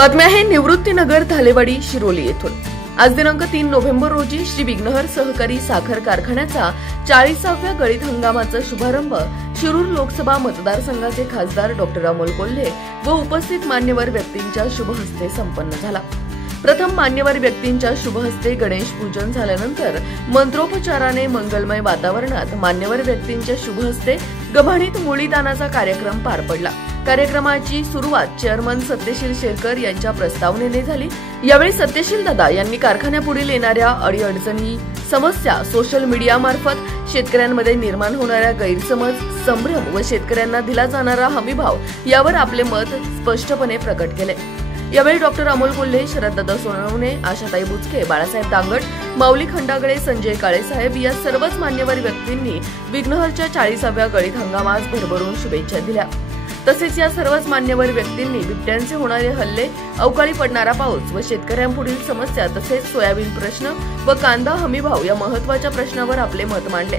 बातमी आहे निवृत्तीनगर धालेवाडी शिरोली येथून। आज दिनांक 3 नोव्हेंबर रोजी श्री विघ्नहर सहकारी साखर कारखान्याचा 40व्या गळीत हंगामाचा शुभारंभ शिरूर लोकसभा मतदारसंघाचे खासदार डॉ. अमोल कोल्हे व उपस्थित मान्यवर व्यक्तींच्या शुभ हस्ते संपन्न झाला। प्रथम मान्यवर व्यक्तींच्या शुभ हस्ते गणेश पूजन झाल्यानंतर मंत्रोपचाराने मंगलमय वातावरणात मान्यवर व्यक्तींच्या शुभ हस्ते गव्हाणीत मुळीदानाचा कार्यक्रम पार पडला। कार्यक्रमाची सुरुवात चेअरमन सत्यशील शेरकर यांच्या प्रस्तावनेने झाली। यावेळी सत्यशील दादा यांनी कारखान्यापुढील येणाऱ्या अडीअडचणी, समस्या, सोशल मीडियामार्फत शेतकऱ्यांमध्ये निर्माण होणाऱ्या गैरसमज, संभ्रम व शेतकऱ्यांना दिला जाणारा हमीभाव यावर आपले मत स्पष्टपणे प्रकट केले। यावेळी डॉ. अमोल कोल्हे, शरददादा सोनवणे, आशाताई बुचके, बाळासाहेब दांगट, माऊली खंडागळे, संजय काळेसाहेब या सर्वच मान्यवर व्यक्तींनी विघ्नहरच्या 40व्या गळीत हंगामास भरभरून शुभेच्छा दिल्या। तसेच या सर्वच मान्यवर व्यक्तींनी बिबट्यांचे होणारे हल्ले, अवकाळी पडणारा पाऊस व शेतकऱ्यांपुढील समस्या तसेच सोयाबीन प्रश्न व कांदा हमीभाव या महत्त्वाच्या प्रश्नावर आपले मत मांडले।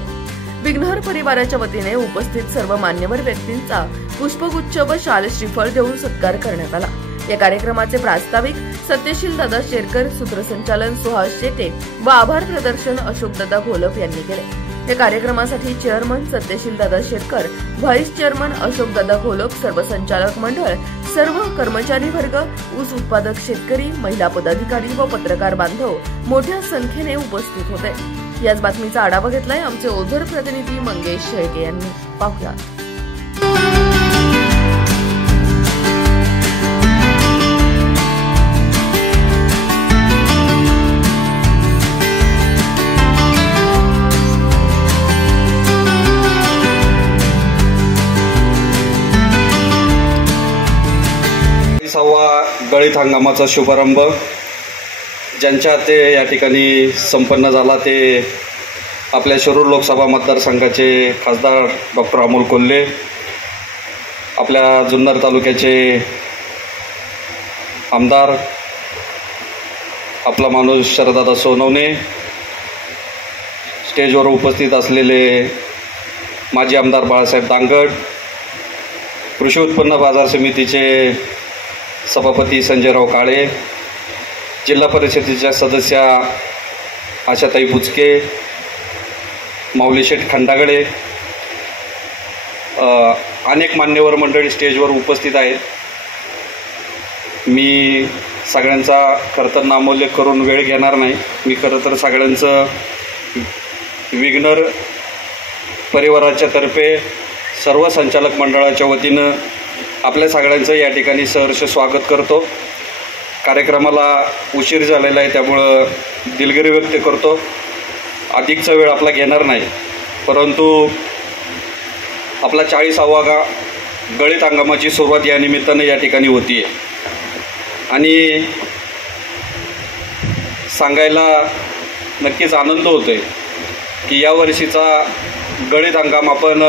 विघ्नहर परिवाराच्या वतीने उपस्थित सर्व मान्यवर व्यक्तींचा पुष्पगुच्छ व शाल श्रीफळ देऊन सत्कार करण्यात आला। या कार्यक्रमाचे प्रास्ताविक सत्यशील दादा शेरकर, सूत्रसंचालन सुहास शेटे व आभार प्रदर्शन अशोकदादा घोलप यांनी केले। या कार्यक्रमासाठी चेअरमन सत्यशील दादा शेरकर, व्हाईस चेअरमन अशोकदादा घोलप, सर्व संचालक मंडळ, सर्व कर्मचारी वर्ग, ऊस उत्पादक शेतकरी, महिला पदाधिकारी व पत्रकार बांधव मोठ्या संख्येने उपस्थित होते। याच बातमीचा आढावा घेतलाय आमचे ओझर प्रतिनिधी मंगेश शेळके यांनी। पाहूया। गळीत हंगामाचा शुभारंभ ज्यांच्या हाते या ठिकाणी संपन्न झाला ते आपल्या शिरूर लोकसभा मतदारसंघाचे खासदार डॉ. अमोल कोल्हे, आपल्या जुन्नर तालुक्याचे आमदार आपला माणूस शरददादा सोनवणे, स्टेजवर उपस्थित असलेले माजी आमदार बाळासाहेब दांगट, कृषी उत्पन्न बाजार समितीचे सभापती संजयराव काळे, जिल्हा परिषदेच्या सदस्या आशाताई बुचके, माऊली शेठ खंडागळे, अनेक मान्यवर मंडळी स्टेजवर उपस्थित आहेत। मी सगळ्यांचा खरं तर नामोल्लेख करून वेळ घेणार नाही। मी खरं तर सगळ्यांचं विघ्नहर परिवाराच्या तर्फे सर्व संचालक मंडळाच्या वतीनं आपल्या सगळ्यांचं या ठिकाणी सहर्ष स्वागत करतो। कार्यक्रमाला उशीर झालेला आहे त्यामुळं दिलगिरी व्यक्त करतो। अधिकचा वेळ आपला घेणार नाही, परंतु आपला 40वा गळीत हंगामाची सुरुवात या निमित्ताने या ठिकाणी होतीये आणि सांगायला नक्कीच आनंद होतोय की या वर्षीचा गळीत हंगाम आपण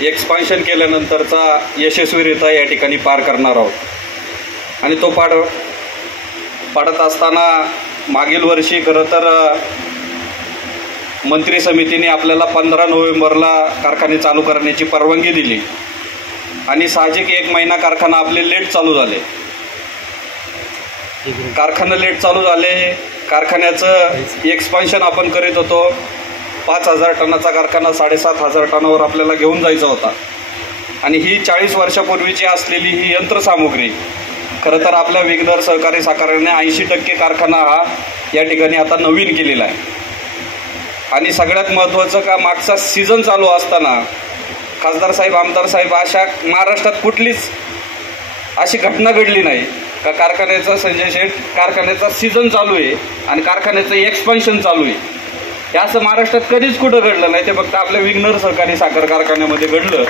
एक्सपान्शन केल्यानंतरचा यशस्वीरित्या या ठिकाणी पार करणार आहोत आणि तो पाडत असताना मागील वर्षी खरं तर मंत्री समितीने आपल्याला 15 नोव्हेंबरला कारखाने चालू करण्याची परवानगी दिली आणि साहजिक 1 महिना कारखाना आपले लेट चालू झाले। कारखाना लेट चालू झाले, कारखान्याचं एक्सपान्शन आपण करीत होतो। 5000 टनाचा कारखाना 7500 टनावर आपल्याला घेऊन जायचा होता आणि ही 40 वर्षापूर्वीची असलेली ही यंत्रसामुग्री खरं तर आपल्या विघ्नहर सहकारी साखरेने 80% कारखाना हा या ठिकाणी आता नवीन केलेला आहे। आणि सगळ्यात महत्त्वाचं का मागचा सीझन चालू असताना खासदार साहेब, आमदार साहेब अशा महाराष्ट्रात कुठलीच अशी घटना घडली नाही का कारखान्याचा संजय शेठ कारखान्याचा सीझन चालू आहे आणि कारखान्याचं एक्सपान्शन चालू आहे। हे असं महाराष्ट्रात कधीच कुठं घडलं नाही, ते फक्त आपल्या विघ्नहर सहकारी साखर कारखान्यामध्ये घडलं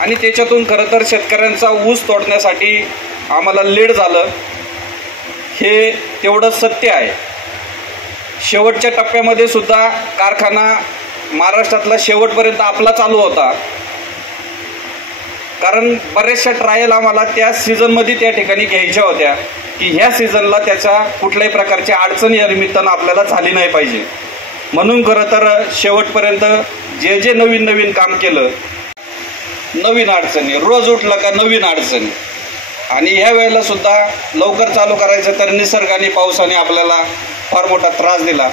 आणि त्याच्यातून खरं तर शेतकऱ्यांचा ऊस तोडण्यासाठी आम्हाला लेट झालं, हे तेवढं सत्य आहे। शेवटच्या टप्प्यामध्ये सुद्धा कारखाना महाराष्ट्रातला शेवटपर्यंत आपला चालू होता, कारण बऱ्याचशा ट्रायल आम्हाला त्या सीझनमध्ये त्या ठिकाणी घ्यायच्या होत्या की ह्या सीझनला त्याच्या कुठल्याही प्रकारची अडचण या निमित्तानं आपल्याला झाली नाही पाहिजे। म्हणून खरं तर शेवटपर्यंत जे नवीन काम केलं, नवीन अडचणी, रोज उठलं का नवीन अडचणी, आणि ह्या वेळेला सुद्धा लवकर चालू करायचं तर निसर्गाने पावसाने आपल्याला फार मोठा त्रास दिला.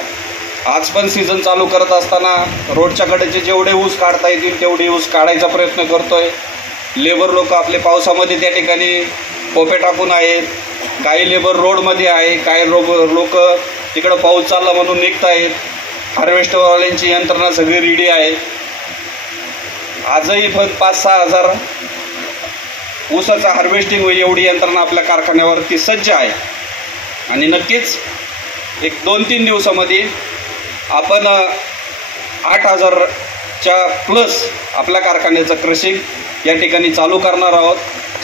आज पण सीझन चालू करत असताना रोडच्या कडेचे जेवढे ऊस काढता येतील तेवढे ऊस काढायचा प्रयत्न करतोय. लेबर लोक आपले पावसामध्ये त्या ठिकाणी कोफे टाकून आहेत, काही लेबर रोडमध्ये आहे, काही लोक तिकडं पाऊस चालला म्हणून निघत आहेत. हार्वेस्टरवाल्यांची यंत्रणा सगळी रेडी आहे. आजही 5-6 हजार ऊसाचं हार्वेस्टिंग होईल एवढी यंत्रणा आपल्या कारखान्यावरती सज्ज आहे. आणि नक्कीच एक 2-3 दिवसामध्ये आपण 8,000च्या प्लस आपल्या कारखान्याचं क्रशिंग या ठिकाणी चालू करणार आहोत.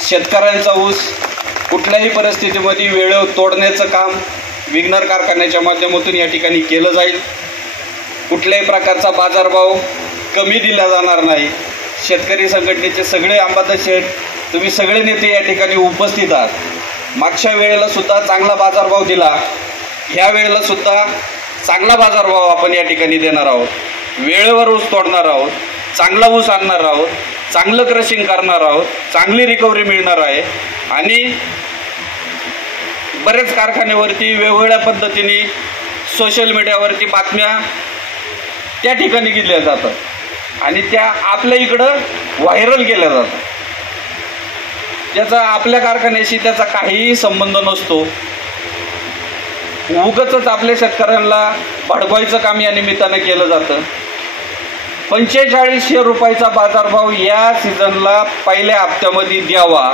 शेतकऱ्यांचा ऊस कुठल्याही परिस्थितीमध्ये वेळेवर तोडण्याचं काम विघ्नर कारखान्याच्या माध्यमातून या ठिकाणी केलं जाईल. कुठल्याही प्रकारचा बाजारभाव कमी दिला जाणार नाही. शेतकरी संघटनेचे सगळे अंबादास शेठ, तुम्ही सगळे नेते या ठिकाणी उपस्थित आहात. मागच्या वेळेला सुद्धा चांगला बाजारभाव दिला, ह्या वेळेला सुद्धा चांगला बाजारभाव आपण या ठिकाणी देणार आहोत. वेळेवर ऊस तोडणार आहोत, चांगला ऊस आणणार आहोत, चांगलं क्रशिंग करणार आहोत, चांगली रिकव्हरी मिळणार आहे. आणि बरेच कारखान्यावरती वेगवेगळ्या पद्धतीने सोशल मीडियावरती बातम्या त्या ठिकाणी दिल्या जातात आणि त्या आपल्या इकडं व्हायरल केल्या जातात. ज्याचा आपल्या कारखान्याशी त्याचा काहीही संबंध नसतो. उगाचच आपल्या शेतकऱ्यांना भाडवायचं काम या निमित्तानं केलं जातं. 4500 रुपयाचा बाजारभाव या सीझनला पहिल्या हप्त्यामध्ये द्यावा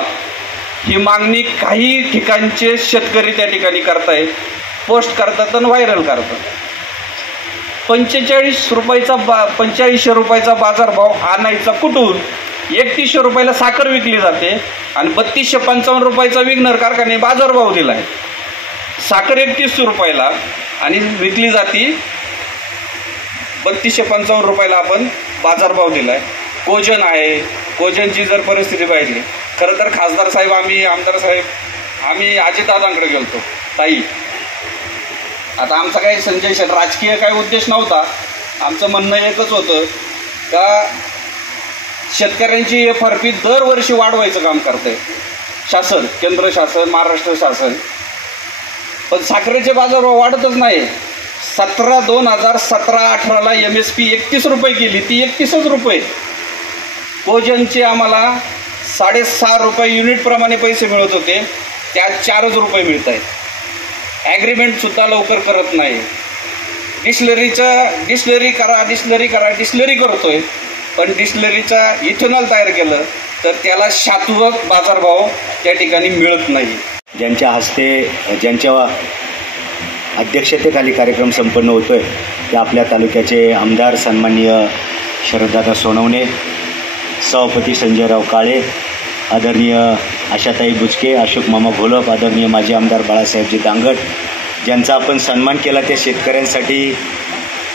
ही मागणी काही ठिकाणचे शेतकरी त्या ठिकाणी करतायत, पोस्ट करतात आणि व्हायरल करतात. 4500 रुपयाचा बाजारभाव आणायचा कुठून? 3100 रुपयाला साखर विकली जाते आणि 3255 रुपयाचा विघ्नर कारखाने बाजारभाव दिलाय. साखर 3100 रुपयाला आणि विकली जाती 3255 रुपयाला आपण बाजारभाव दिलाय. कोजन आहे, कोजनची जर परिस्थिती पाहिली, खरं तर खासदार साहेब, आमदार साहेब, आम्ही अजितदादांकडे गेलतो. ताई, आता आमचा काही संजय शेठ राजकीय काही उद्देश नव्हता. आमचं म्हणणं एकच होतं का शेतकऱ्यांची FRP दरवर्षी वाढवायचं काम करते शासन, केंद्र शासन, महाराष्ट्र शासन, पण साखरेचे बाजारभाव वाढतच नाही. 2017-18ला MSP 31 रुपये केली, ती 31च रुपये. कोजनचे आम्हाला 6.5 रुपये युनिटप्रमाणे पैसे मिळत होते, त्यात 4 रुपये मिळत आहेत. ॲग्रीमेंटसुद्धा लवकर करत नाही. डिस्लरी करतोय, पण डिस्लरीचा इथेनॉल तयार केलं तर त्याला शाश्वत बाजारभाव त्या ठिकाणी मिळत नाही. ज्यांच्या अध्यक्षतेखाली कार्यक्रम संपन्न होतोय ते आपल्या तालुक्याचे आमदार सन्माननीय शरददादा सोनवणे, सभापती संजयराव काळे, आदरणीय आशाताई बुचके, अशोक मामा घोलप, आदरणीय माजी आमदार बाळासाहेबजी दांगट, ज्यांचा आपण सन्मान केला. त्या शेतकऱ्यांसाठी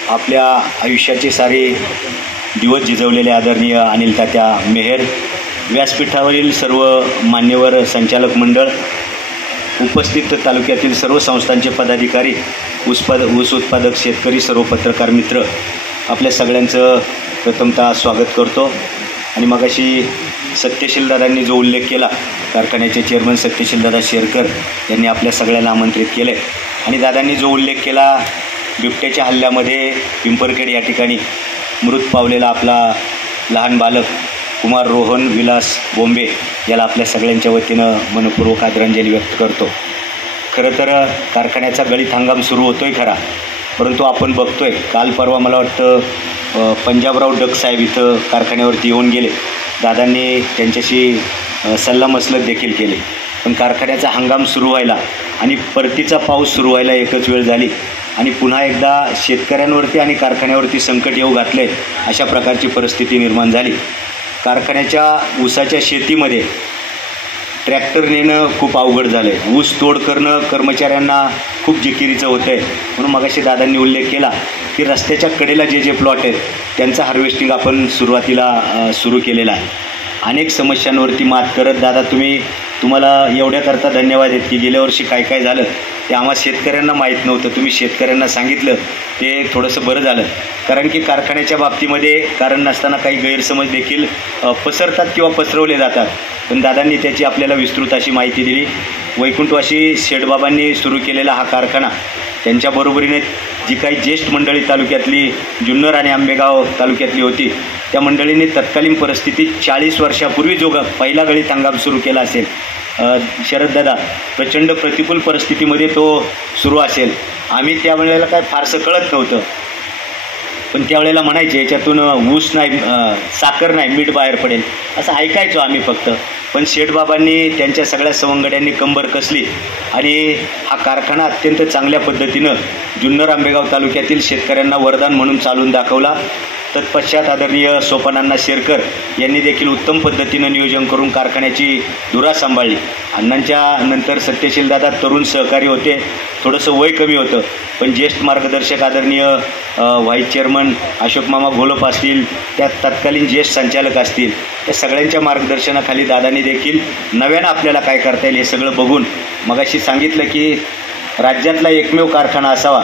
आपल्या आयुष्याचे सारे दिवस झिजवलेले आदरणीय अनिल तात्या मेहेर, व्यासपीठावरील सर्व मान्यवर संचालक मंडळ, उपस्थित तालुक्यातील सर्व संस्थांचे पदाधिकारी, ऊस उत्पादक शेतकरी, सर्व पत्रकार मित्र, आपल्या सगळ्यांचं प्रथमतः स्वागत करतो. आणि मगाशी सत्यशीलदादांनी जो उल्लेख केला, कारखान्याचे चेअरमन सत्यशीलदादा शेरकर यांनी आपल्या सगळ्यांना आमंत्रित केले. आणि दादांनी जो उल्लेख केला, बिबट्याच्या हल्ल्यामध्ये पिंपरखेड या ठिकाणी मृत पावलेला आपला लहान बालक कुमार रोहन विलास बोंबे याला आपल्या सगळ्यांच्या वतीनं मनपूर्वक आदरांजली व्यक्त करतो. खरं तर कारखान्याचा गळीत हंगाम सुरू होतो आहे खरा, परंतु आपण बघतो आहे, काल परवा मला वाटतं पंजाबराव डक साहेब इथं कारखान्यावरती येऊन गेले. दादांनी त्यांच्याशी सल्लामसलत देखील केले. पण कारखान्याचा हंगाम सुरू व्हायला आणि परतीचा पाऊस सुरू व्हायला एकच वेळ झाली आणि पुन्हा एकदा शेतकऱ्यांवरती आणि कारखान्यावरती संकट येऊ घातले, अशा प्रकारची परिस्थिती निर्माण झाली. कारखान्याच्या ऊसाच्या शेतीमध्ये ट्रॅक्टर नेणं खूप अवघड झालं आहे. ऊस तोड करणं कर्मचाऱ्यांना खूप जिकिरीचं होतं आहे. म्हणून मगाशी दादांनी उल्लेख केला की रस्त्याच्या कडेला जे प्लॉट आहेत त्यांचं हार्वेस्टिंग आपण सुरुवातीला सुरू केलेलं आहे. अनेक समस्यांवरती मात करत दादा तुम्हाला एवढ्याकरता धन्यवाद आहेत की गेल्या वर्षी काय काय झालं ते आम्हा शेतकऱ्यांना माहीत नव्हतं. तुम्ही शेतकऱ्यांना सांगितलं ते थोडंसं बरं झालं, कारण की कारखान्याच्या बाबतीमध्ये कारण नसताना काही गैरसमज देखील पसरतात किंवा पसरवले जातात. पण दादांनी त्याची आपल्याला विस्तृत अशी माहिती दिली. वैकुंठवासी शेठबाबांनी सुरू केलेला हा कारखाना, त्यांच्या बरोबरीने जी काही ज्येष्ठ मंडळी तालुक्यातली जुन्नर आणि आंबेगाव तालुक्यातली होती, त्या मंडळींनी तत्कालीन परिस्थितीत 40 वर्षापूर्वी जो पहिला गळीत हंगाम सुरू केला असेल, शरददादा प्रचंड प्रतिकूल परिस्थितीमध्ये तो सुरू असेल. आम्ही त्यावेळेला काय फारसं कळत नव्हतं, पण त्यावेळेला म्हणायचे याच्यातून ऊस नाही, साखर नाही, मीठ बाहेर पडेल असं ऐकायचो आम्ही फक्त. पण शेठबाबांनी त्यांच्या सगळ्या सवंगड्यांनी कंबर कसली आणि हा कारखाना अत्यंत चांगल्या पद्धतीनं जुन्नर आंबेगाव तालुक्यातील शेतकऱ्यांना वरदान म्हणून चालून दाखवला. तत्पश्चात आदरणीय सोपानांना शेरकर यांनी देखील उत्तम पद्धतीनं नियोजन करून कारखान्याची धुरा सांभाळली. अण्णांच्या नंतर सत्यशीलदादा तरुण सहकारी होते, थोडंसं वय कमी होतं, पण ज्येष्ठ मार्गदर्शक आदरणीय व्हाईस चेअरमन अशोक मामा घोलप असतील, त्यात तत्कालीन ज्येष्ठ संचालक असतील, त्या सगळ्यांच्या मार्गदर्शनाखाली दादांनी देखील नव्यानं आपल्याला काय करता येईल हे सगळं बघून मगाशी सांगितलं की राज्यातला एकमेव कारखाना असावा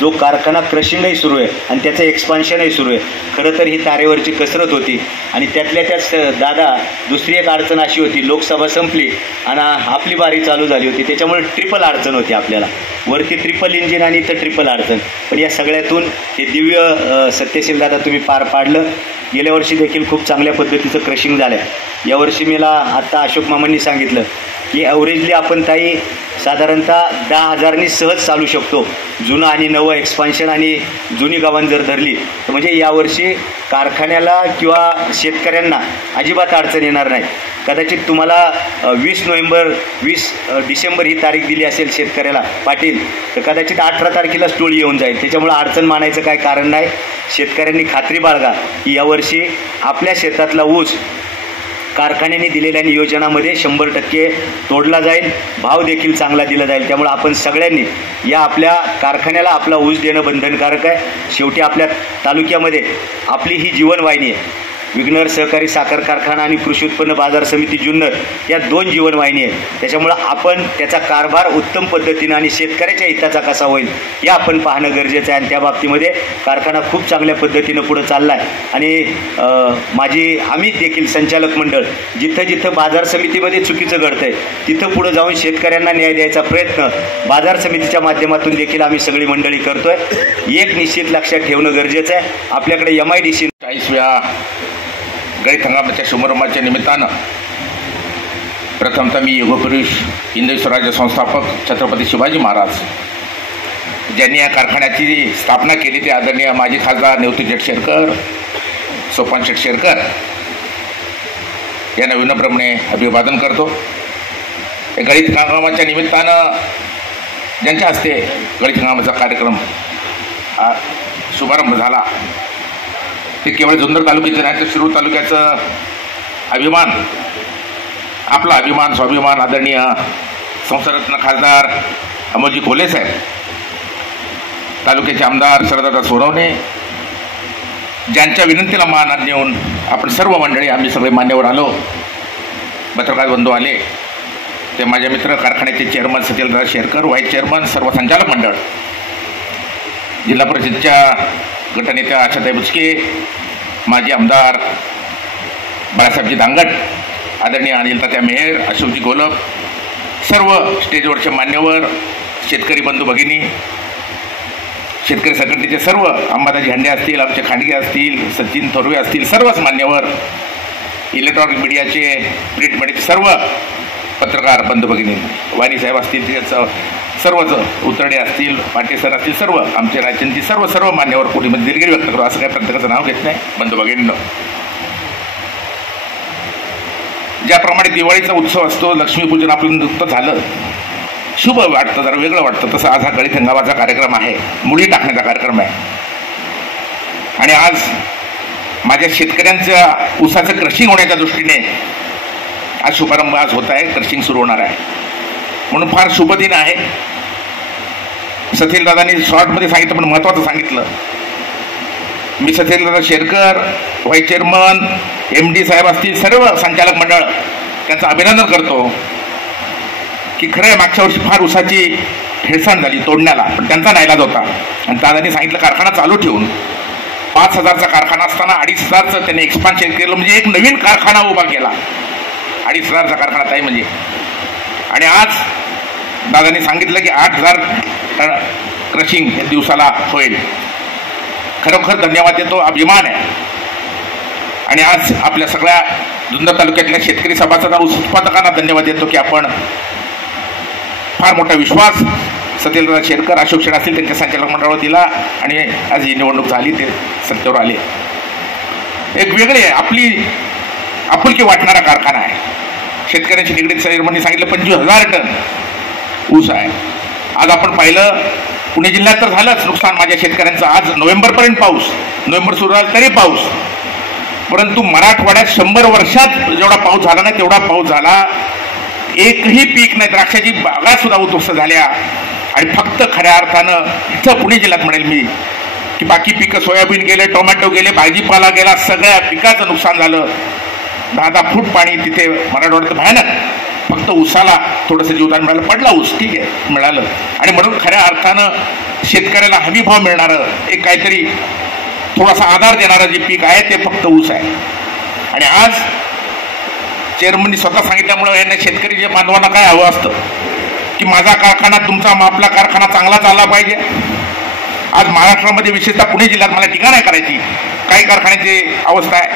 जो कारखाना क्रशिंगही सुरू आहे आणि त्याचं एक्सपान्शनही सुरू आहे. खरं तर ही तारेवरची कसरत होती आणि त्यातल्या त्याच दादा दुसरी एक अडचण अशी होती, लोकसभा संपली आणि आपली बारी चालू झाली होती, त्याच्यामुळे ट्रिपल अडचण होती आपल्याला, वरती ट्रिपल इंजिन आणि इथं ट्रिपल अडचण. पण या सगळ्यातून हे दिव्य सत्यशील दादा तुम्ही पार पाडलं. गेल्या वर्षी देखील खूप चांगल्या पद्धतीचं क्रशिंग झालं आहे. यावर्षी मला आत्ता अशोक मामांनी सांगितलं की ॲव्हरेजली आपण ताई साधारणतः 10,000नी सहज चालू शकतो. जुनं आणि नवं एक्सपान्शन आणि जुनी गावांनी जर धरली तर म्हणजे यावर्षी कारखान्याला किंवा शेतकऱ्यांना अजिबात अडचण येणार नाही. कदाचित तुम्हाला 20 डिसेंबर ही तारीख दिली असेल शेतकऱ्याला पाटील, तर कदाचित 18 तारखेलाच टोळी येऊन जाईल. त्याच्यामुळं अडचण मानायचं काय कारण नाही. शेतकऱ्यांनी खात्री बाळगा की यावर्षी आपल्या शेतातला ऊस कारखान्याने दिलेल्या नियोजनामध्ये 100% तोडला जाईल, भाव देखील चांगला दिला जाईल. त्यामुळे आपण सगळ्यांनी या आपल्या कारखान्याला आपला ऊस देणं बंधनकारक आहे. शेवटी आपल्या तालुक्यामध्ये आपली ही जीवनवाहिनी आहे. विघ्नर सहकारी साखर कारखाना आणि कृषी उत्पन्न बाजार समिती जुन्नर या 2 जीवनवाहिनी आहेत. त्याच्यामुळं आपण त्याचा कारभार उत्तम पद्धतीनं आणि शेतकऱ्याच्या हिताचा कसा होईल हे आपण पाहणं गरजेचं आहे. आणि त्या बाबतीमध्ये कारखाना खूप चांगल्या पद्धतीनं पुढं चालला आहे. आणि आम्ही देखील संचालक मंडळ जिथं जिथं बाजार समितीमध्ये चुकीचं घडतंय तिथं पुढं जाऊन शेतकऱ्यांना न्याय द्यायचा प्रयत्न बाजार समितीच्या माध्यमातून देखील आम्ही सगळी मंडळी करतोय. एक निश्चित लक्षात ठेवणं गरजेचं आहे, आपल्याकडे MIDC 40व्या गळीत हंगामाच्या शुभारंभाच्या निमित्तानं प्रथमतः मी युगपुरुष हिंदवी स्वराज्य संस्थापक छत्रपती शिवाजी महाराज ज्यांनी या कारखान्याची स्थापना केली ते आदरणीय माजी खासदार निवृत्ती शेटशेरकर, सोपान शेटशेरकर यांना विनम्रपणे अभिवादन करतो. गळीत हंगामाच्या निमित्तानं ज्यांच्या हस्ते गळीत हंगामाचा कार्यक्रम शुभारंभ झाला ते केवळ जुन्नर तालुक्याचं नाही तर शिरूर तालुक्याचं अभिमान, आपला अभिमान, स्वाभिमान आदरणीय संसदरत्न खासदार अमोलजी कोल्हे साहेब, तालुक्याचे आमदार शरददादा सोनवणे, ज्यांच्या विनंतीला मान देऊन आपण सर्व मंडळी आम्ही सगळे मान्यवर आलो, पत्रकार बंधू आले, ते माझे मित्र कारखान्याचे चेअरमन सत्यशीलदादा शेरकर, व्हाईस चेअरमन, सर्व संचालक मंडळ, जिल्हा परिषदेच्या गटनेत्या आशाताई बुचके, माजी आमदार बाळासाहेबजी दांगट, आदरणीय अनिल तात्या मेहर, अशोकजी गोलप, सर्व स्टेजवरचे मान्यवर, शेतकरी बंधू भगिनी, शेतकरी संघटनेचे सर्व अंबादाजी हंडे असतील, आमचे खांडगे असतील, सचिन थोरवे असतील, सर्वच मान्यवर, इलेक्ट्रॉनिक मीडियाचे, प्रिंट मीडियाचे सर्व पत्रकार बंधू भगिनी, वाणी साहेब असतील, त्याचं सर्वच उतरडे असतील, पाटे सर असतील, सर्व आमचे राज्यांची सर्व मान्यवर कोणीमध्ये दिलगिरी व्यक्त करू असं काही प्रत्येकाचं नाव घेत नाही. बंधू भगिनींनो, ज्याप्रमाणे दिवाळीचा उत्सव असतो, लक्ष्मीपूजन आपलं नुकतं झालं, शुभ वाटतं, जरा वेगळं वाटतं, तसं आज हा गळीत हंगामाचा कार्यक्रम आहे, मुळी टाकण्याचा कार्यक्रम आहे. आणि आज माझ्या शेतकऱ्यांच्या ऊसाचं क्रशिंग होण्याच्या दृष्टीने आज शुभारंभ आज होत आहे, क्रशिंग सुरू होणार आहे, म्हणून फार शुभ दिन आहे. सत्यशीलदादांनी शॉर्टमध्ये सांगितलं पण महत्त्वाचं सांगितलं. मी सत्यशीलदादा शेरकर, व्हाईस चेअरमन, MD साहेब असतील, सर्व संचालक मंडळ त्यांचं अभिनंदन करतो की खरं आहे मागच्या वर्षी फार ऊसाची हेळसांड झाली तोडण्याला, पण त्यांचा नाईलाज होता. आणि दादांनी सांगितलं कारखाना चालू ठेवून 5,000चा कारखाना असताना 2,500चं त्यांनी एक्सपान्शन केलं, म्हणजे एक नवीन कारखाना उभा केला. 2,500चा कारखाना आहे म्हणजे. आणि आज दादांनी सांगितलं की 8,000 टन क्रशिंग दिवसाला होईल. खरोखर धन्यवाद देतो, अभिमान आहे. आणि आज आपल्या सगळ्या जुन्नर तालुक्यातल्या शेतकरी सभासद ऊस उत्पादकांना धन्यवाद देतो की आपण फार मोठा विश्वास सत्येंद्र शेरकर, अशोक शेठ असतील त्यांच्या संचालक मंडळावर दिला आणि आज ही निवडणूक झाली, ते सत्तेवर आले. एक वेगळे आपली आपुलकी वाटणारा कारखाना आहे. शेतकऱ्यांशी निगडीत चेअरमननी सांगितलं 25,000 टन ऊस आहे. आज आपण पाहिलं पुणे जिल्ह्यात तर झालंच नुकसान माझ्या शेतकऱ्यांचं. आज नोव्हेंबरपर्यंत पाऊस, नोव्हेंबर सुरू झाला तरी पाऊस, परंतु मराठवाड्यात 100 वर्षात जेवढा पाऊस झाला नाही तेवढा पाऊस झाला. एकही पीक नाही, द्राक्षाची बागा सुद्धा उद्ध्वस्त झाल्या. आणि फक्त खऱ्या अर्थानं इथं पुणे जिल्ह्यात म्हणेल मी की बाकी पिकं सोयाबीन गेले, टोमॅटो गेले, भाजीपाला गेला, सगळ्या पिकाचं नुकसान झालं. 10-10 फूट पाणी तिथे मराठवाड्यात भयानक. फक्त ऊसाला थोडंसं जीवदान मिळालं, पडला ऊस ठीक आहे मिळालं. आणि म्हणून खऱ्या अर्थानं शेतकऱ्याला हमी भाव मिळणारं एक काहीतरी थोडासा आधार देणारं जे पीक आहे ते फक्त ऊस आहे. आणि आज चेअरमननी स्वतः सांगितल्यामुळं यांना शेतकरी जे बांधवांना काय हवं असतं की माझा कारखाना तुमचा आपला कारखाना चांगला चालला पाहिजे. आज महाराष्ट्रामध्ये विशेषतः पुणे जिल्ह्यात मला टीका नाही करायची, काही कारखान्याची अवस्था आहे,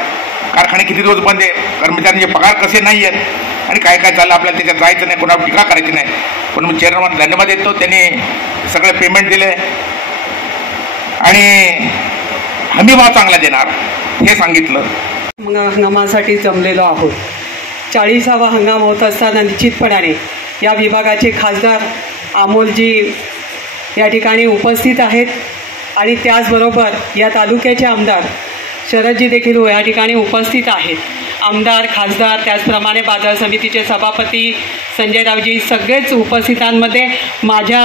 कारखाने किती दिवस बंद आहे, कर्मचाऱ्यांचे पगार कसे नाही आहेत आणि काय काय चाललं आपल्याला त्याच्यात जायचं नाही, कोणावर टीका करायची नाही. पण मी चेअरमन धन्यवाद देतो, त्यांनी सगळे पेमेंट दिले आणि हमी भाव चांगला देणार हे सांगितलं. मग हंगामासाठी जमलेलो आहोत. 40वा हंगाम होत असताना निश्चितपणाने या विभागाचे खासदार अमोलजी या ठिकाणी उपस्थित आहेत आणि त्याचबरोबर या तालुक्याचे आमदार शरदजी देखील या ठिकाणी उपस्थित आहेत. आमदार, खासदार, त्याचप्रमाणे बाजार समितीचे सभापती संजयरावजी सगळेच उपस्थितांमध्ये माझ्या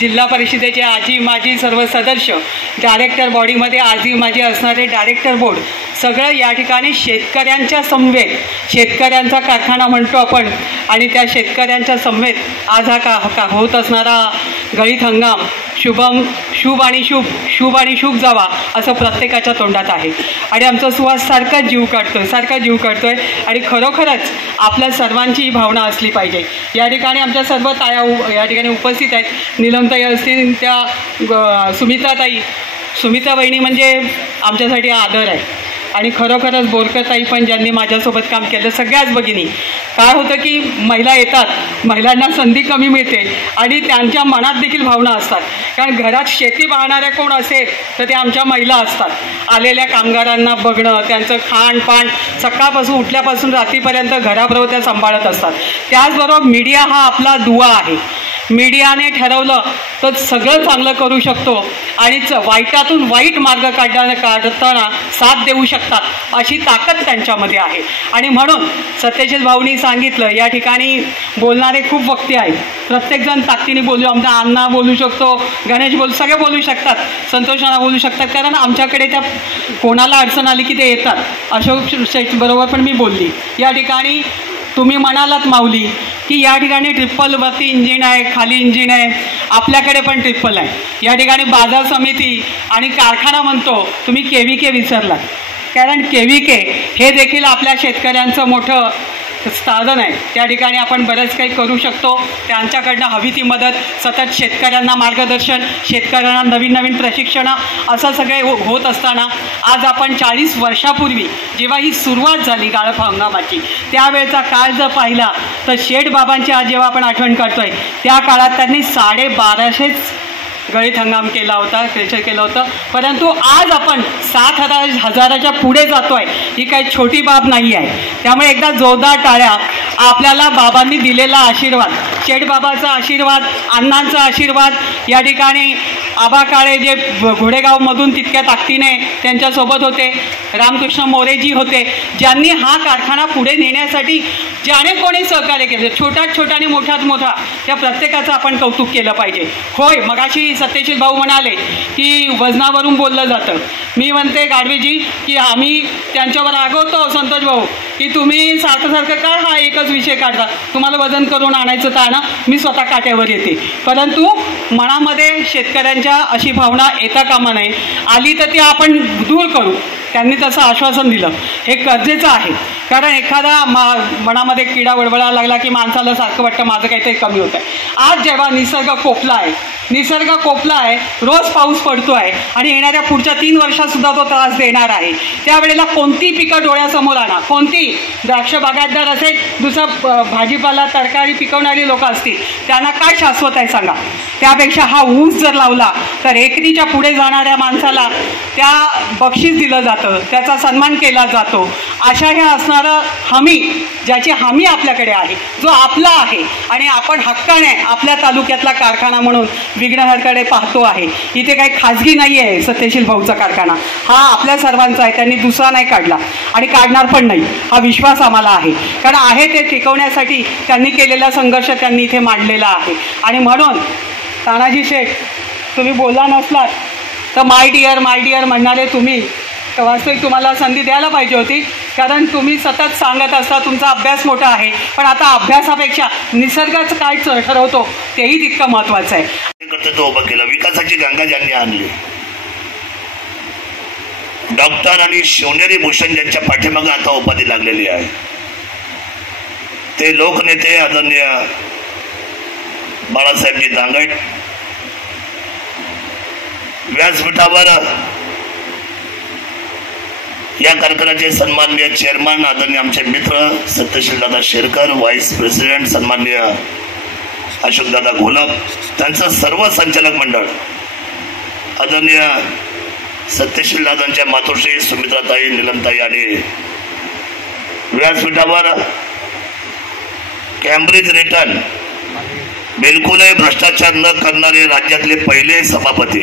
जिल्हा परिषदेचे आजी माजी सर्व सदस्य, डायरेक्टर बॉडीमध्ये आजी माजी असणारे डायरेक्टर बोर्ड सगळं या ठिकाणी शेतकऱ्यांच्या समवेत, शेतकऱ्यांचा कारखाना म्हणतो आपण, आणि त्या शेतकऱ्यांच्या समवेत आज हा होत असणारा गळीत हंगाम शुभ आणि शुभ जावा असं प्रत्येकाच्या तोंडात आहे. आणि आमचा सुहास सारखा जीव काढतोय आणि खरोखरच आपल्या सर्वांची भावना असली पाहिजे. या ठिकाणी आमच्या सर्व ताया या ठिकाणी उपस्थित आहेत. नीलमताई असतील, त्या सुमिता बहिणी म्हणजे आमच्यासाठी आदर आहे. आणि खरोखरच बोरकरताई पण, ज्यांनी माझ्यासोबत काम केलं, सगळ्याच भगिनी. काय होतं की महिला येतात, महिलांना संधी कमी मिळते आणि त्यांच्या मनात देखील भावना असतात. कारण घरात शेती पाहणाऱ्या कोण असेल तर ते आमच्या महिला असतात. आलेल्या कामगारांना बघणं, त्यांचं खाणपान सकाळपासून उठल्यापासून रात्रीपर्यंत घराबरोबर त्या सांभाळत असतात. त्याचबरोबर मीडिया हा आपला दुवा आहे. मीडियाने ठरवलं तर सगळं चांगलं करू शकतो आणि वाईटातून वाईट मार्ग काढताना साथ देऊ शकतात अशी ताकद त्यांच्यामध्ये आहे. आणि म्हणून सत्यशील भाऊनी सांगितलं, या ठिकाणी बोलणारे खूप वक्ते आहेत, प्रत्येकजण ताकदीने बोलू, आमचा अण्णा बोलू शकतो, गणेश सगळे बोलू शकतात, संतोषांना बोलू शकतात, कारण आमच्याकडे त्या कोणाला अडचण आली की ते येतात. अशोक शेठ बरोबर पण मी बोलली. या ठिकाणी तुम्ही म्हणालात माऊली की या ठिकाणी ट्रिपलवरती इंजिन आहे, खाली इंजिन आहे, आपल्याकडे पण ट्रिपल आहे. या ठिकाणी बाजार समिती आणि कारखाना म्हणतो, तुम्ही KVK विसरलात. कारण KVK हे देखील आपल्या शेतकऱ्यांचं मोठं साधन आहे. त्या ठिकाणी आपण बरंच काही करू शकतो. त्यांच्याकडनं हवी ती मदत, सतत शेतकऱ्यांना मार्गदर्शन, शेतकऱ्यांना नवीन प्रशिक्षणं असं सगळे होत असताना आज आपण 40 वर्षापूर्वी जेव्हा ही सुरुवात झाली गाळप हंगामाची, त्यावेळेचा काळ जर पाहिला तर शेठ बाबांची आज जेव्हा आपण आठवण करतोय, त्या काळात त्यांनी 1250 गळीत हंगाम केला होता, क्रेशर केलं होतं. परंतु आज आपण 7,000च्या पुढे जातोय. ही काही छोटी बाब नाही आहे. त्यामुळे एकदा जोरदार टाळ्या. आपल्याला बाबांनी दिलेला आशीर्वाद, शेठ बाबाचा आशीर्वाद, अण्णांचा आशीर्वाद, या ठिकाणी आबा काळे जे घोडेगावमधून तितक्या ताकदीने त्यांच्यासोबत होते, रामकृष्ण मोरेजी होते, ज्यांनी हा कारखाना पुढे नेण्यासाठी ज्याने कोणी सहकार्य केलं, छोट्यात छोटा आणि मोठ्यात मोठा, त्या प्रत्येकाचं आपण कौतुक केलं पाहिजे. होय, मगाशी सत्यशील भाऊ म्हणाले की वजनावरून बोललं जातं. मी म्हणते गाडवेजी की आम्ही त्यांच्यावर रागवतो संतोष भाऊ की तुम्ही सारखं काय हा एकच विषय काढता, तुम्हाला वजन करून आणायचं तर आणा, मी स्वतः काट्यावर येते. परंतु मनामध्ये शेतकऱ्यांच्या अशी भावना येता कामा नये. आली तर ती आपण दूर करू. त्यांनी तसं आश्वासन दिलं. हे गरजेचं आहे. कारण एखादा मनामध्ये किडा वळवळा लागला की माणसाला सारखं वाटतं माझं काहीतरी कमी होतं आहे. आज जेव्हा निसर्ग कोपला आहे, रोज पाऊस पडतो आहे आणि येणाऱ्या पुढच्या 3 वर्षातसुद्धा तो त्रास देणार आहे, त्यावेळेला कोणती पिकं डोळ्यासमोर आणा, कोणती द्राक्ष बागायतदार असेल, दुसरा भाजीपाला तरकारी पिकवणारी लोक असतील, त्यांना काय शाश्वत आहे सांगा. त्यापेक्षा हा ऊस जर लावला तर एकरीच्या पुढे जाणाऱ्या माणसाला त्या बक्षीस दिलं जातं, त्याचा सन्मान केला जातो. अशा हे असणारं हमी, ज्याची हमी आपल्याकडे आहे, जो आपला आहे आणि आपण हक्काने आपल्या तालुक्यातला कारखाना म्हणून विघ्नहरकडे पाहतो आहे. इथे काही खाजगी नाही आहे. सत्यशील भाऊचा कारखाना हा आपल्या सर्वांचा आहे, त्यांनी दुसरा नाही काढला आणि काढणार पण नाही, हा विश्वास आम्हाला आहे. कारण आहे ते टिकवण्यासाठी त्यांनी केलेला संघर्ष त्यांनी इथे मांडलेला आहे. आणि म्हणून तानाजी शेठ, तुम्ही बोलला नसलात तर माय डिअर म्हणणारे तुम्ही, तर वास्तविक तुम्हाला संधी द्यायला पाहिजे होती, कारण तुम्ही सतत सांगत असता तुमचा अभ्यास मोठा आहे. पण आता अभ्यासापेक्षा निसर्गाचं काय ठरवतो तेही तितकं महत्त्वाचं आहे. कर्तृत्व उभं केलं, विकासाची गंगा ज्यांनी आणली, डॉक्टर आणि शिवनेरी भूषण ज्यांच्या पाठीमागे आता उपाधी लागलेली आहे, ते लोकनेते आदरणीय बाळासाहेबजी दांगट व्यासपीठावर या कारखान्याचे सन्माननीय चेअरमन आदरणीय आमचे मित्र सत्यशील दादा शेरकर, व्हाईस प्रेसिडेंट सन्माननीय अशोक दादा घोलप, त्यांचं सर्व संचालक मंडळ आदरणीय सत्यशील दादांच्या मातोश्री सुमित्राताई, नीलमताई आणि व्यासपीठावर कॅम्ब्रिज रिटर्न बिलकुलही भ्रष्टाचार न करणारे राज्यातले पहिले सभापती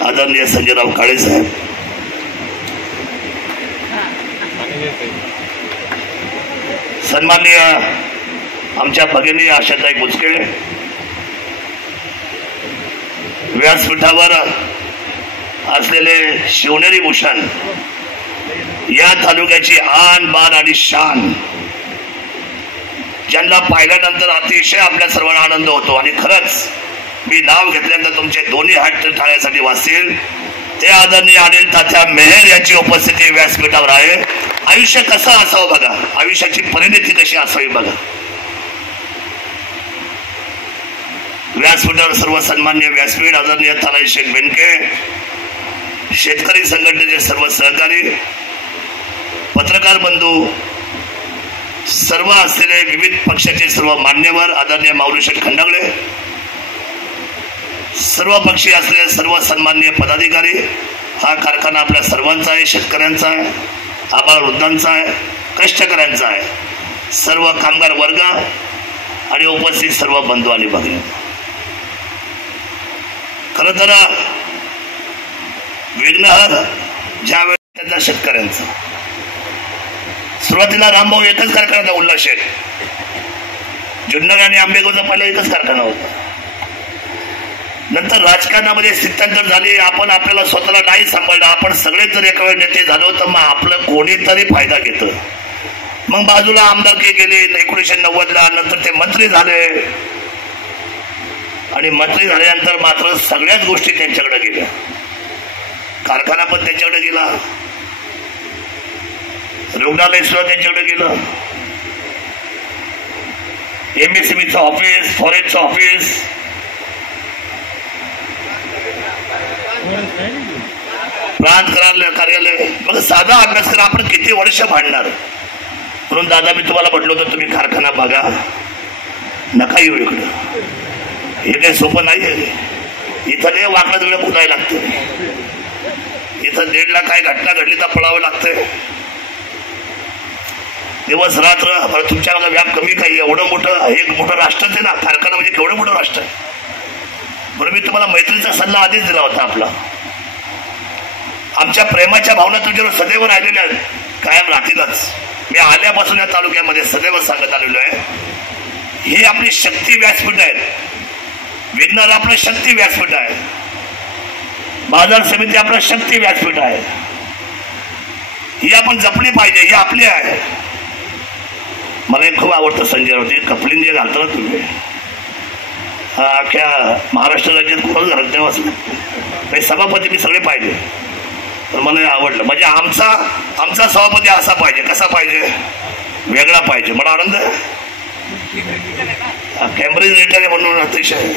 आदरणीय संजयराव काळे साहेब, सन्माननीय आमच्या भगिनी आशाताई बुचके, व्यासपीठावर असलेले शिवनेरी भूषण, या तालुक्याची आन बान आणि शान, ज्यांना पाहिल्यानंतर अतिशय आपल्या सर्वांना आनंद होतो. आणि खरंच मी नाव घेतल्यानंतर तुमचे दोन्ही हात टाळ्यासाठी वाचतील, ते आदरणीय अनिल तात्या मेहर यांची उपस्थिती व्यासपीठावर आहे. आयुष्य कसं असावं बघा, आयुष्याची परिणती कशी असावी बघा. व्यासपीठावर सर्व सन्मान्य व्यासपीठ, आदरणीय तानाजी शेठ बेनके, शेतकरी संघटनेचे सर्व सहकारी, पत्रकार बंधू, सर्व असलेले विविध पक्षाचे सर्व मान्यवर, आदरणीय माऊली शेठ खंडागळे, सर्व पक्षी असलेले सर्व सन्माननीय पदाधिकारी. हा कारखाना आपल्या सर्वांचा आहे, शेतकऱ्यांचा आहे, आबालवृद्धांचा आहे, कष्टकऱ्यांचा आहे, सर्व कामगार वर्ग आणि उपस्थित सर्व बंधू आणि भगिनी. खरं तर विघ्नहर ज्यावेळी त्याचा शेतकऱ्यांचा, सुरुवातीला रामभाऊ एकच कारखाना होता, उल्हास शेठ, जुन्नर आणि आंबेगावचा पहिला एकच कारखाना होता. नंतर राजकारणामध्ये स्थित्यंतर झाली, आपण आपल्याला स्वतःला नाही सांभाळलं, आपण सगळे जर एका वेळ नेते झालो तर मग आपलं कोणीतरी फायदा घेतं. मग बाजूला आमदारकी गेली 1990ला, नंतर ते मंत्री झाले आणि मंत्री झाल्यानंतर मात्र सगळ्याच गोष्टी त्यांच्याकडे गेल्या, कारखाना पण त्यांच्याकडे गेला, रुग्णालय सुद्धा त्यांच्याकडे गेलं, MSMEचं ऑफिस, फॉरेस्टचं ऑफिस, प्रांत कार्यालय. मग साधा अभ्यास करा, आपण किती वर्ष भांडणार. म्हणून दादा मी तुम्हाला म्हटलं होतं तुम्ही कारखाना बघा, नका येऊ इकडं, हे काही सोपं नाही आहे. इथं नाही वाकडं वेळ कुदायला लागतं, इथं 1.5 लाख काय घटना घडली तर पळावं लागतंय दिवस रात्र. तुमच्या मला व्याप कमी काही, एवढं मोठं एक मोठं राष्ट्रच आहे ना, कारखाना म्हणजे केवढं मोठं राष्ट्र आहे. म्हणून मी तुम्हाला मैत्रीचा सल्ला आधीच दिला होता. आपला आमच्या प्रेमाच्या भावना तुमच्यावर सदैव राहिलेल्या आहेत, कायम राहतीलच. मी आल्यापासून या तालुक्यामध्ये सदैव सांगत आलेलो आहे, ही आपली शक्ती व्यासपीठ आहे. विघ्नहर आपलं शक्ती व्यासपीठ आहे, बाजार समिती आपलं शक्ती व्यासपीठ आहे. ही आपण जपली पाहिजे, ही आपली आहे. मला एक खूप आवडतं संजय राऊत, कपलिंग जे घालतो ना तुम्ही, अख्ख्या महाराष्ट्र राज्यात कोणच घालत नाही. सभापती मी सगळे पाहिले, पण मला आवडलं. म्हणजे आमचा सभापती असा पाहिजे, कसा पाहिजे, वेगळा पाहिजे. मला आनंद. कॅम्ब्रिज रिटायर म्हणून अतिशय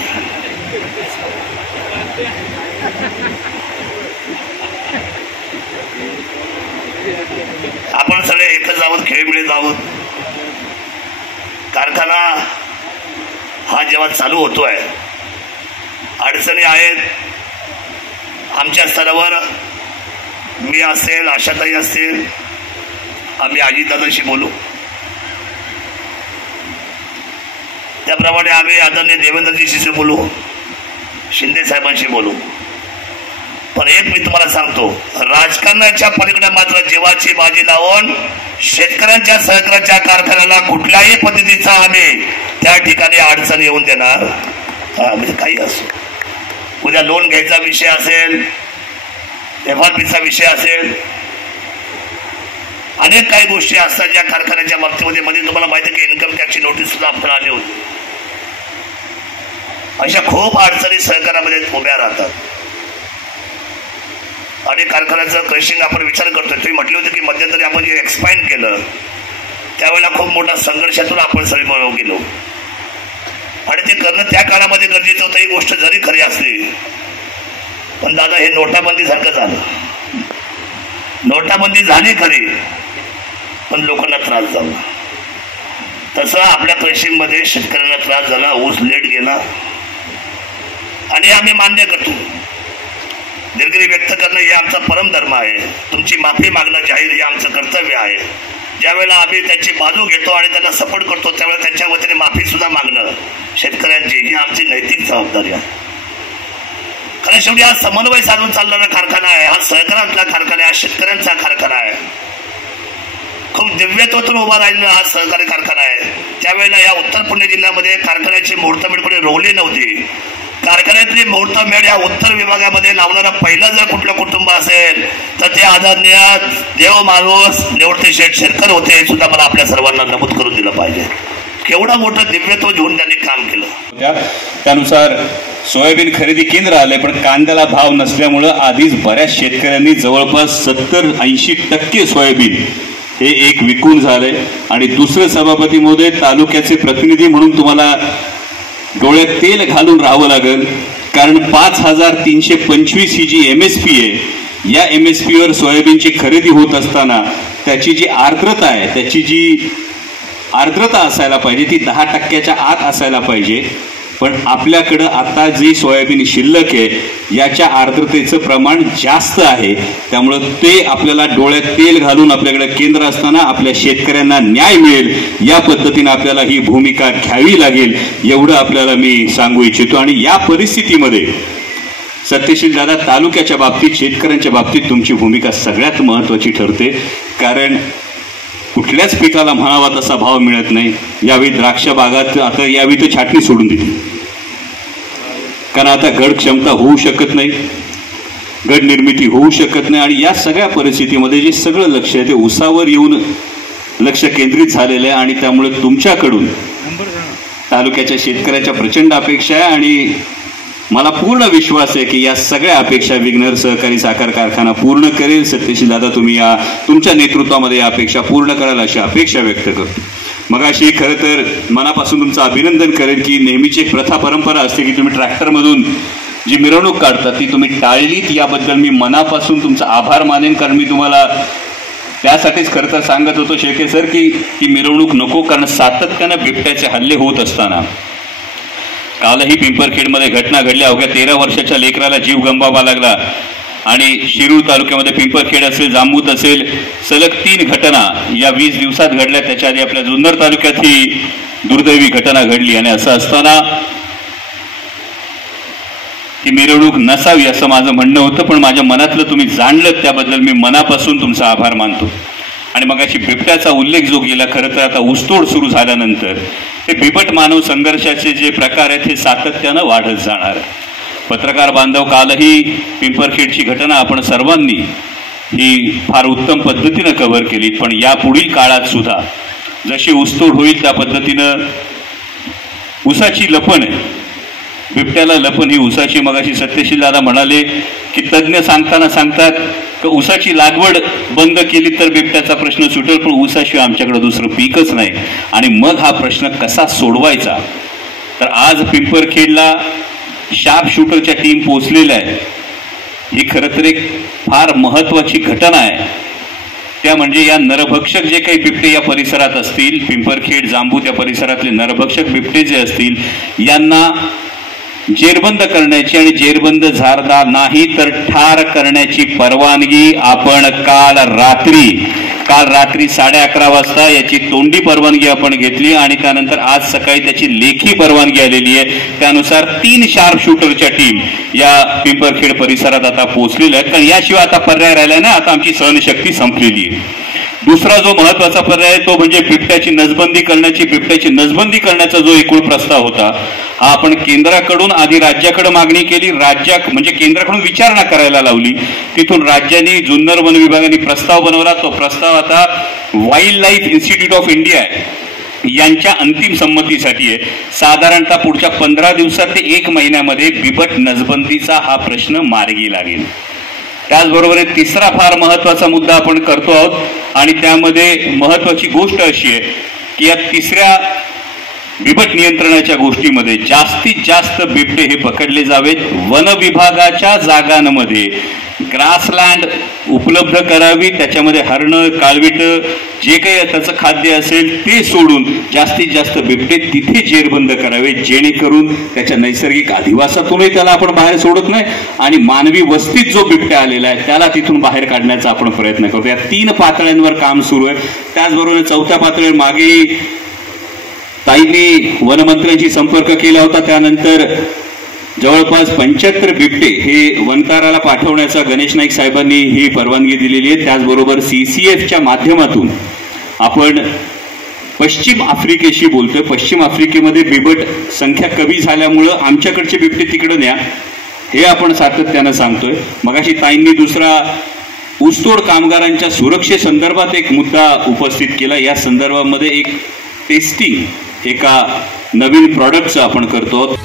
आपण सगळे एकच आहोत, खेळीमेळीत आहोत. कारखाना हा जेव्हा चालू होतोय, अडचणी आहेत आमच्या स्तरावर. मी असेल, आशाताई असतील, आम्ही अजितदादाशी बोलू. त्याप्रमाणे आम्ही आदरणीय देवेंद्रजीशी बोलू, शिंदे साहेबांशी बोलू. पण एक मी तुम्हाला सांगतो, राजकारणाच्या पलीकडे मात्र जीवाची बाजी लावून शेतकऱ्यांच्या सहकार्याच्या कारखान्याला कुठल्याही पद्धतीचा आम्ही त्या ठिकाणी अडचण येऊन देणार. म्हणजे काही असो, उद्या लोन घ्यायचा विषय असेल, FRPचा विषय असेल, अनेक काही गोष्टी असतात ज्या कारखान्याच्या बाबतीमध्ये. मध्ये तुम्हाला माहिती आहे की इन्कम टॅक्सची नोटीस सुद्धा आपल्याला आली होती. अशा खूप अडचणी सहकार्यामध्ये उभ्या राहतात. आणि कारखान्याचं क्रशिंग आपण विचार करतोय. तुम्ही म्हटले होते की मध्यंतरी आपण जे एक्सपांड केलं त्यावेळेला खूप मोठा संघर्षातून आपण सगळे मिळून गेलो, आणि ते करणं त्या काळामध्ये गरजेचं होतं. ही गोष्ट जरी खरी असली, पण दादा हे नोटाबंदी सारखं झालं. नोटाबंदी झाली खरी, पण लोकांना त्रास झाला. तसं आपल्या क्रशिंग मध्ये शेतकऱ्यांना त्रास झाला, ऊस लेट गेला, आणि आम्ही मान्य करतो. दिलगिरी व्यक्त करणं हे आमचा परमधर्म आहे. तुमची माफी मागणं जाहीर हे आमचं कर्तव्य आहे. ज्यावेळेला आम्ही त्यांची बाजू घेतो आणि त्यांना सपोर्ट करतो, त्यावेळेला त्यांच्या वतीने माफी सुद्धा मागणं शेतकऱ्यांची ही आमची नैतिक जबाबदारी आहे. कारण शेवटी हा समन्वय साधून चालणारा कारखाना आहे, हा सहकारातला कारखाना आहे, हा शेतकऱ्यांचा कारखाना आहे. खूप दिव्यत्वातून उभा राहिलेला हा सहकारी कारखाना आहे. त्यावेळेला या उत्तर पुणे जिल्ह्यामध्ये कारखान्याची मुहूर्तमेढ कोणी रोवली नव्हती. कारखान्यातली मुहूर्तमेढ या उत्तर विभागामध्ये लावणारा पहिलं जर कुठलं कुटुंब असेल तर ते आदरणीय देव माणूस निवृत्ती शेठ शेरकर होते. हे सुद्धा मला आपल्या सर्वांना नमूद करून दिलं पाहिजे. केवढं मोठं दिव्यत्व घेऊन त्यांनी काम केलं. त्यानुसार सोयाबीन खरेदी केंद्र आले, पण कांद्याला भाव नसल्यामुळं आधीच बऱ्याच शेतकऱ्यांनी जवळपास 70-80% सोयाबीन हे एक विकून झाले. आणि दुसरं सभापती महोदय, तालुक्याचे प्रतिनिधी म्हणून तुम्हाला डोळ्यात तेल घालून राहावं लागेल, कारण 5,325 ही जी MSP आहे, या MSP वर सोयाबीनची खरेदी होत असताना त्याची जी आर्द्रता आहे, त्याची जी आर्द्रता असायला पाहिजे ती 10% आत असायला पाहिजे. पण आपल्याकडं आता जी सोयाबीन शिल्लक आहे याच्या आर्द्रतेचं प्रमाण जास्त आहे. त्यामुळं ते आपल्याला डोळ्यात तेल घालून आपल्याकडे केंद्र असताना आपल्या शेतकऱ्यांना न्याय मिळेल या पद्धतीने आपल्याला ही भूमिका घ्यावी लागेल, एवढं आपल्याला मी सांगू इच्छितो. आणि या परिस्थितीमध्ये सत्यशील दादा, तालुक्याच्या बाबतीत, शेतकऱ्यांच्या बाबतीत तुमची भूमिका सगळ्यात महत्त्वाची ठरते. कारण कुठल्याच पिकाला म्हणावा तसा भाव मिळत नाही. यावेळी द्राक्ष बागात आता यावेळी तर छाटणी सोडून दिली, कारण आता गड क्षमता होऊ शकत नाही, गड निर्मिती होऊ शकत नाही. आणि या सगळ्या परिस्थितीमध्ये जे सगळं लक्ष आहे ते ऊसावर येऊन लक्ष केंद्रित झालेलं आहे. आणि त्यामुळे तुमच्याकडून तालुक्याच्या शेतकऱ्याच्या प्रचंड अपेक्षा आहे, आणि मला पूर्ण विश्वास आहे की या सगळ्या अपेक्षा विघ्नर सहकारी साखर कारखाना पूर्ण करेल. सत्यशील दादा, तुम्ही या तुमच्या नेतृत्वामध्ये या अपेक्षा पूर्ण कराल अशी अपेक्षा व्यक्त करतो. मगाशी खरं तर मनापासून तुमचं अभिनंदन करेल की नेहमीची एक प्रथा परंपरा असते की तुम्ही ट्रॅक्टरमधून जी मिरवणूक काढता ती तुम्ही टाळलीत. याबद्दल मी मनापासून तुमचा आभार मानेन, कारण मी तुम्हाला त्यासाठीच खरं तर सांगत होतो शेळके सर की ही मिरवणूक नको, कारण सातत्यानं बिबट्याचे हल्ले होत असताना कालही पिंपरखेडमध्ये घटना घडल्या. अवघ्या 13 वर्षाच्या लेकराला जीव गमवावा लागला. आणि शिरूर तालुक्यामध्ये पिंपरखेड असेल, जांबूत असेल, सलग 3 घटना या 20 दिवसात घडल्या. त्याच्या आधी आपल्या जुन्नर तालुक्यात ही दुर्दैवी घटना घडली. आणि असं असताना ही मिरवणूक नसावी असं माझं म्हणणं होतं, पण माझ्या मनातलं तुम्ही जाणलं त्याबद्दल मी मनापासून तुमचा आभार मानतो. आणि मग अशी बिबट्याचा उल्लेख जो गेला, खरं तर आता ऊसतोड सुरू झाल्यानंतर हे बिबट मानव संघर्षाचे जे प्रकार आहेत हे सातत्यानं वाढत जाणार. पत्रकार बांधव, कालही पिंपरखेडची घटना आपण सर्वांनी ही फार उत्तम पद्धतीनं कव्हर केली. पण यापुढील काळात सुद्धा जशी ऊसतोड होईल त्या पद्धतीनं ऊसाची लपण आहे, बिबट्याला लपण ही ऊसाची. मगाशी सत्यशील दादा म्हणाले की तज्ज्ञ सांगताना सांगतात ऊसाची लागवड बंद केली तर बिबट्याचा प्रश्न सुटेल, पण ऊसाशिवाय आमच्याकडे दुसरं पीकच नाही. आणि मग हा प्रश्न कसा सोडवायचा? तर आज पिंपरखेडला शार्प शूटरच्या टीम पोहोचलेल्या आहे. ही खरं तर एक फार महत्वाची घटना आहे. त्या म्हणजे या नरभक्षक जे काही बिबटे या परिसरात असतील, पिंपरखेड जांबू त्या परिसरातले नरभक्षक बिबटे जे असतील, यांना जेरबंद करण्याची आणि जेरबंद झाला नाही तर ठार करण्याची परवानगी आपण काल रात्री 11:30 वाजता याची तोंडी परवानगी आपण घेतली आणि त्यानंतर आज सकाळी त्याची लेखी परवानगी आलेली आहे. त्यानुसार 3 शार्प शूटरच्या टीम या पिंपरखेड परिसरात आता पोहोचलेल्या आहेत. कारण याशिवाय आता पर्याय राहिला नाही, आता आमची सहनशक्ती संपलेली आहे. दुसरा जो महत्वाचा पर्याय आहे तो म्हणजे बिबट्याची नसबंदी करण्याचा जो एकूण प्रस्ताव होता, हा आपण केंद्राकडून आधी राज्याकडे मागणी केली, म्हणजे केंद्राकडून विचारणा करायला लावली. तिथून राज्याने जुन्नर वन विभागाने प्रस्ताव बनवला. तो प्रस्ताव आता wild life institute of India यांच्या अंतिम संमतीसाठी आहे. साधारणतः पुढच्या 15 दिवसात ते 1 महिन्यामध्ये बिबट नसबंदीचा हा प्रश्न मार्गी लागेल. त्याचबरोबर तिसरा फार महत्वाचा मुद्दा आपण करतो आहोत आणि त्यामध्ये महत्वाची गोष्ट अशी आहे की या तिसऱ्या बिबट नियंत्रणाच्या गोष्टीमध्ये जास्तीत जास्त बिबटे हे पकडले जावेत. वन विभागाच्या जागांमध्ये ग्रासलँड उपलब्ध करावी, त्याच्यामध्ये हरणं, काळवीट जे काही त्याचं खाद्य असेल ते सोडून जास्तीत जास्त बिबटे तिथे जेरबंद करावे, जेणेकरून त्याच्या नैसर्गिक अधिवासातूनही त्याला आपण बाहेर सोडत नाही आणि मानवी वस्तीत जो बिबट्या आलेला आहे त्याला तिथून बाहेर काढण्याचा आपण प्रयत्न करतो. या 3 पातळ्यांवर काम सुरू आहे. त्याचबरोबर 4थ्या पातळीवर मागे ताईंनी वनमंत्र्यांशी संपर्क केला होता. त्यानंतर जवळपास 75 बिबटे हे वनकाराला पाठवण्याचा गणेश नाईक साहेबांनी ही परवानगी दिलेली आहे. त्याचबरोबर CCFच्या माध्यमातून आपण पश्चिम आफ्रिकेशी बोलतोय. पश्चिम आफ्रिकेमध्ये बिबट संख्या कमी झाल्यामुळं आमच्याकडचे बिबटे तिकडे न्या, हे आपण सातत्यानं सांगतोय. मगाशी ताईंनी दुसरा ऊसतोड कामगारांच्या सुरक्षेसंदर्भात एक मुद्दा उपस्थित केला. या संदर्भामध्ये एक टेस्टिंग एका नवीन प्रॉडक्टचं आपण करतो.